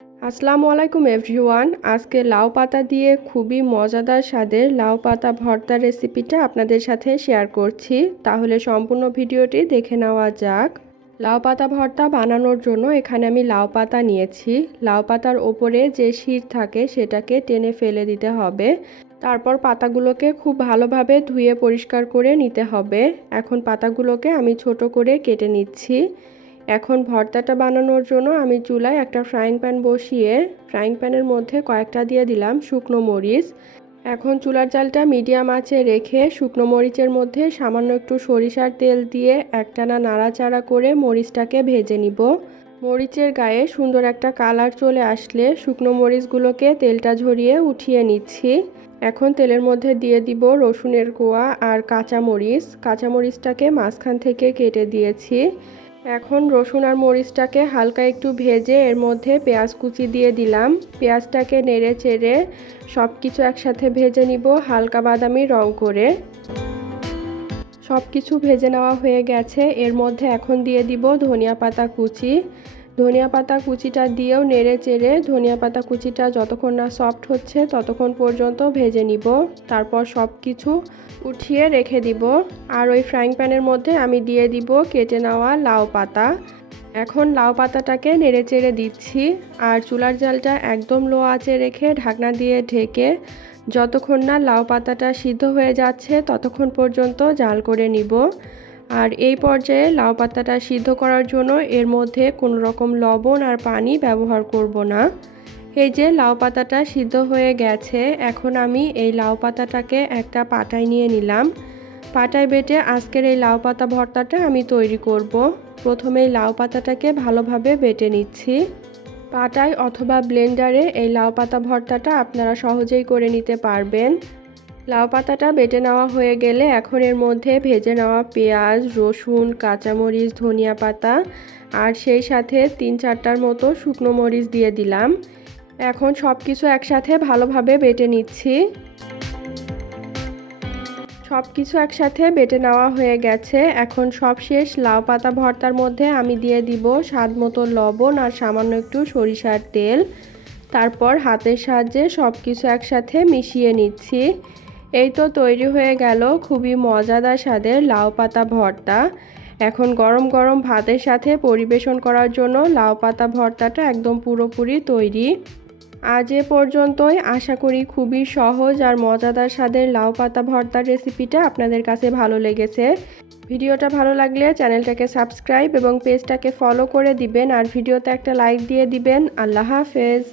আসসালামু আলাইকুম এভরিওয়ান। আজকে লাউ পাতা দিয়ে খুবই মজাদার স্বাদের লাউ পাতা ভর্তার রেসিপিটা আপনাদের সাথে শেয়ার করছি। তাহলে সম্পূর্ণ ভিডিওটি দেখে নেওয়া যাক। লাউ পাতা ভর্তা বানানোর জন্য এখানে আমি লাউ পাতা নিয়েছি। লাউ পাতার ওপরে যে শির থাকে সেটাকে টেনে ফেলে দিতে হবে। তারপর পাতাগুলোকে খুব ভালোভাবে ধুয়ে পরিষ্কার করে নিতে হবে। এখন পাতাগুলোকে আমি ছোট করে কেটে নিচ্ছি। এখন ভর্তাটা বানানোর জন্য আমি চুলায় একটা ফ্রাইং প্যান বসিয়ে ফ্রাইং প্যানের মধ্যে কয়েকটা দিয়ে দিলাম শুকনো মরিচ। এখন চুলার জালটা মিডিয়াম আঁচে রেখে শুকনো মরিচের মধ্যে সামান্য একটু সরিষার তেল দিয়ে একটানা নাড়াচাড়া করে মরিচটাকে ভেজে নিব। মরিচের গায়ে সুন্দর একটা কালার চলে আসলে শুকনো মরিচগুলোকে তেলটা ঝরিয়ে উঠিয়ে নিচ্ছি। এখন তেলের মধ্যে দিয়ে দিব রসুনের কোয়া আর কাঁচামরিচটাকে মাঝখান থেকে কেটে দিয়েছি। এখন রসুন আর মরিচটাকে হালকা একটু ভেজে এর মধ্যে পেঁয়াজ কুচি দিয়ে দিলাম। পেঁয়াজটাকে নেড়ে চেড়ে সব কিছু একসাথে ভেজে নিব হালকা বাদামি রং করে। সব কিছু ভেজে নেওয়া হয়ে গেছে। এর মধ্যে এখন দিয়ে দিব ধনিয়া পাতা কুচি। ধনিয়া পাতা কুচিটা দিয়েও নেড়ে চেড়ে ধনিয়া পাতা কুচিটা যতক্ষণ না সফট হচ্ছে ততক্ষণ পর্যন্ত ভেজে নিব। তারপর সব কিছু উঠিয়ে রেখে দিব। আর ওই ফ্রাইং প্যানের মধ্যে আমি দিয়ে দিব কেটে নেওয়া লাউ পাতা। এখন লাউ পাতাটাকে নেড়ে চেড়ে দিচ্ছি আর চুলার জালটা একদম লো আঁচে রেখে ঢাকনা দিয়ে ঢেকে যতক্ষণ না লাউ পাতাটা সিদ্ধ হয়ে যাচ্ছে ততক্ষণ পর্যন্ত জাল করে নিব। আর এই পর্যায়ে লাউ পাতাটা সিদ্ধ করার জন্য এর মধ্যে কোনো রকম লবণ আর পানি ব্যবহার করব না। এই যে লাউ পাতাটা সিদ্ধ হয়ে গেছে। এখন আমি এই লাউ পাতাটাকে একটা পাটায় নিয়ে নিলাম। পাটায় বেটে আজকের এই লাউ পাতা ভর্তাটা আমি তৈরি করব। প্রথমে এই লাউ পাতাটাকে ভালোভাবে বেটে নিচ্ছি। পাটায় অথবা ব্লেন্ডারে এই লাউ পাতা ভর্তাটা আপনারা সহজেই করে নিতে পারবেন। লাউ পাতাটা বেটে নেওয়া হয়ে গেলে এখন এর মধ্যে ভেজে নেওয়া পেঁয়াজ, রসুন, কাঁচামরিচ, ধনিয়া পাতা আর সেই সাথে 3-4টার মতো শুকনো মরিচ দিয়ে দিলাম। এখন সব কিছু একসাথে ভালোভাবে বেটে নিচ্ছি। সব কিছু একসাথে বেটে নেওয়া হয়ে গেছে। এখন সবশেষ লাউ পাতা ভর্তার মধ্যে আমি দিয়ে দিব স্বাদ মতো লবণ আর সামান্য একটু সরিষার তেল। তারপর হাতের সাহায্যে সব কিছু একসাথে মিশিয়ে নিচ্ছি। এই তো তৈরি হয়ে গেল খুবই মজাদার স্বাদের লাউ পাতা ভর্তা। এখন গরম গরম ভাতের সাথে পরিবেশন করার জন্য লাউ পাতা ভর্তাটা একদম পুরোপুরি তৈরি। আজ এ পর্যন্তই। আশা করি খুবই সহজ আর মজাদার স্বাদের লাউ পাতা ভর্তার রেসিপিটা আপনাদের কাছে ভালো লেগেছে। ভিডিওটা ভালো লাগলে চ্যানেলটাকে সাবস্ক্রাইব এবং পেজটাকে ফলো করে দিবেন আর ভিডিওতে একটা লাইক দিয়ে দিবেন। আল্লাহ হাফেজ।